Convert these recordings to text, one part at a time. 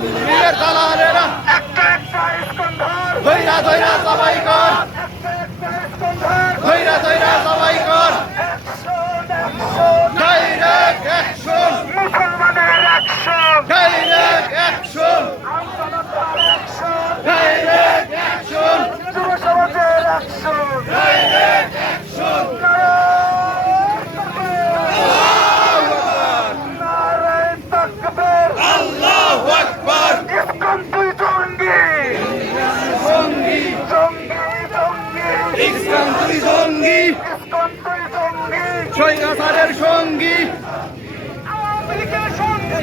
লীগের দালালেরা একটা একটা ইস্কন ধর, ধৈরা ধৈরা সবাই কর, একটা একটা ইস্কন ধর, ধৈরা ধৈরা সবাই কর, অ্যাকশন অ্যাকশন, ডাইরেক্ট অ্যাকশন, মুসলমানের অ্যাকশন, ডাইরেক্ট অ্যাকশন, আমজনতার অ্যাকশন, ডাইরেক্ট অ্যাকশন, যুব সমাজের অ্যাকশন, ডাইরেক্ট অ্যাকশন। নারায়ে তাকবীর, আল্লাহু আকবার। ইস্কন তুই জঙ্গি, সঙ্গী জঙ্গি জঙ্গি, ইসলাম তুই সঙ্গী, ইস্কন তুই জঙ্গি, স্বৈরাচারের সঙ্গী, আওয়ামী লীগের সঙ্গী,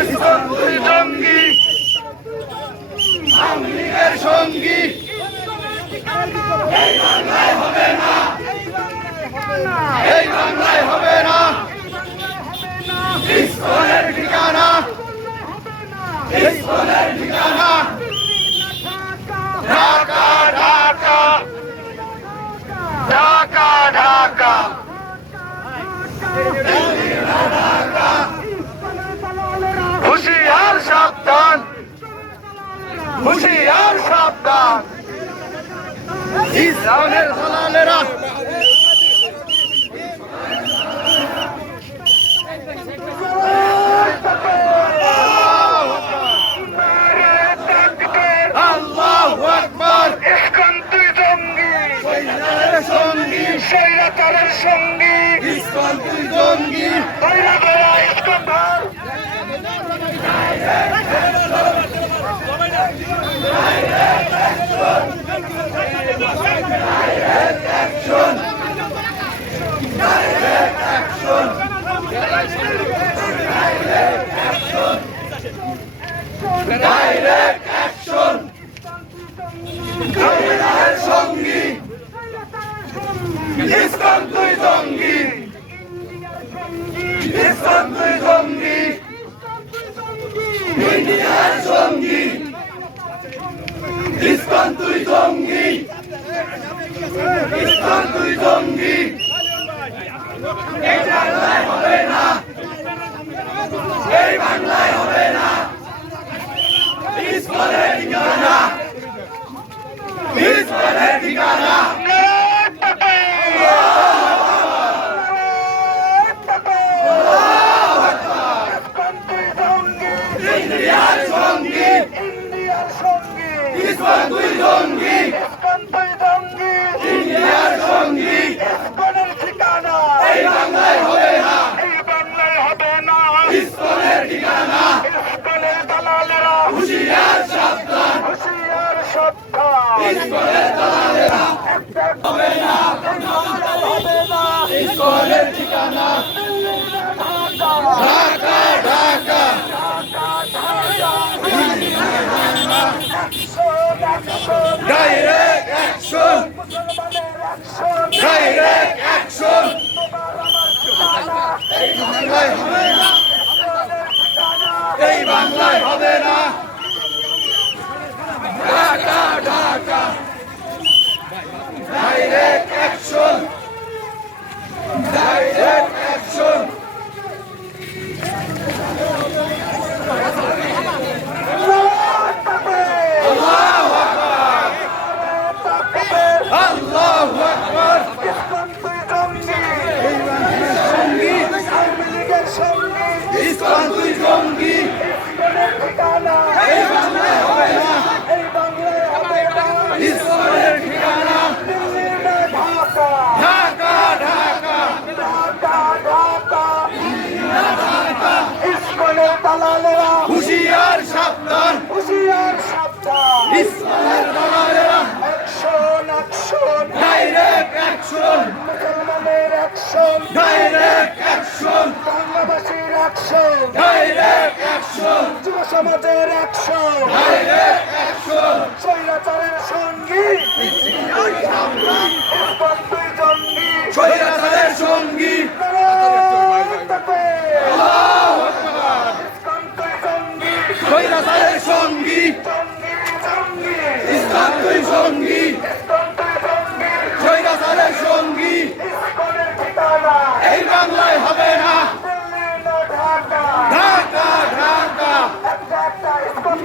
ইসলাম তুই সঙ্গী, আওয়ামী লীগের সঙ্গী। এই বাংলায় হবে না, এই বাংলায় হবে না, ইসলামের ঠিকানা, ইসলামের ঠিকানা, ঢাকা ঢাকা, ঢাকা ঢাকা, হুঁশিয়ার সাবধান, হুঁশিয়ার সাবধান, ইসলামের দালালেরা আল্লাহু আকবার। ইস্কন তুই জঙ্গি, স্বৈরাচারের সঙ্গী, স্বৈরাচারের সঙ্গী, ইসলাম তুই জঙ্গি, ধৈরা ধৈরা ইস্কন ধর, ডাইরেক্ট অ্যাকশন, স্বৈরাচারের সঙ্গী, ইসলাম তুই জঙ্গি, ইসলাম তুই জঙ্গি, ইন্ডিয়ার সঙ্গী, ইসলাম তুই জঙ্গি, ইসলাম তুই জঙ্গি। এই বাংলায় হবে না, এই বাংলায় হবে না, ইসলামের ঠিকানা, ইসলামের ঠিকানা, ইস্কন তুই জঙ্গি, ইন্ডিয়ার সঙ্গী, ইন্ডিয়ার সঙ্গী, ইসলাম তুই জঙ্গি, ইস্কন তুই জঙ্গি, ইন্ডিয়ার সঙ্গী। ইস্কনের ঠিকানা, এই বাংলায় হবে না, এই বাংলায় হবে না, ইসলামের ঠিকানা, ইস্কনের দালালেরা, হুঁশিয়ার সাবধান, হুঁশিয়ার সাবধান, ইসলামের দালালেরা একটা হবে না, এই বাংলায় হবে না, ইসলামের ঠিকানা, Dhaka Dhaka, direct action, direct action. এই বাংলায় হবে না, এই বাংলায় হবে না, Dhaka Dhaka, direct action, direct action. আল্লাহু আকবার। সঙ্গী, ইসলাম তুই জঙ্গি, এই বাংলায় হবে না, ইসলামের ঠিকানা, ঢাকা ঢাকা, দালালেরা হুঁশিয়ার সাবধান, হুঁশিয়ার সাবধান, ইসলামের দালালেরা অ্যাকশন অ্যাকশন, ডাইরেক্ট অ্যাকশন, মুসলমানের অ্যাকশন, ডাইরেক্ট অ্যাকশন, বাংলাদেশের অ্যাকশন, ডাইরেক্ট অ্যাকশন, যুব সমাজের অ্যাকশন, ডাইরেক্ট অ্যাকশন। স্বৈরাচারের সঙ্গী, ইস্কন তুই জঙ্গি, স্বৈরাচারের সঙ্গী, নারায়ে তাকবীর, আল্লাহু আকবার। ইস্কন তুই জঙ্গি, স্বৈরাচারের সঙ্গী, জঙ্গি জঙ্গি, ইসলাম তুই সঙ্গী, ইস্কন তুই জঙ্গি, স্বৈরাচারের সঙ্গী। ইস্কনের ঠিকানা, এই বাংলায় হবে না, দিল্লি না ঢাকা, ঢাকা ঢাকা, একটা একটা ইস্কন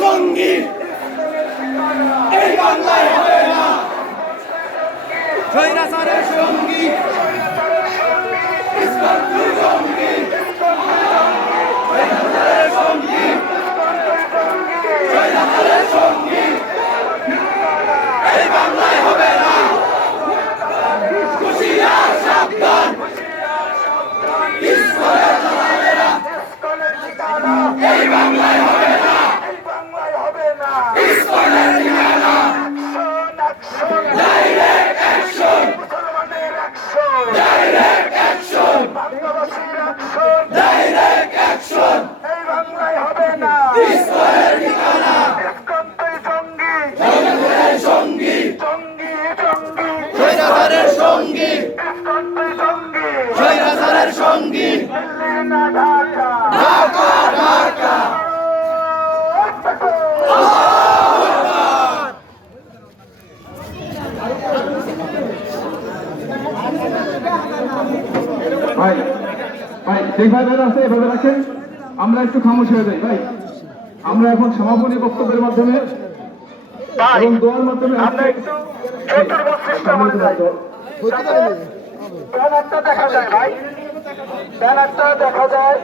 সঙ্গী এই বাংলায় হবে না স্বৈরাচারের সঙ্গী ইসলাম তুই সঙ্গী স্বৈরাচারের সঙ্গী স্বৈরাচারের সঙ্গী এই বাংলায় হবে না হুঁশিয়ার সাবধান ইসলামের দালালেরা এই বাংলায় হবে না ইসলামের ঠিকানা direct action direct action direct action ইসলামের ঠিকানা জনগণের সঙ্গী স্বৈরাচারের সঙ্গী স্বৈরাচারের সঙ্গী ঢাকা ঢাকা ভাই ভাই যেভাবে আছে এভাবে রাখেন, আমরা একটু খামোশ হয়ে যাই ভাই। আমরা এখন সমাপনী বক্তব্যের মাধ্যমে এবং দোয়ার মাধ্যমে ব্যানারটা দেখা যায় ভাই, ব্যানারটা দেখা যায়।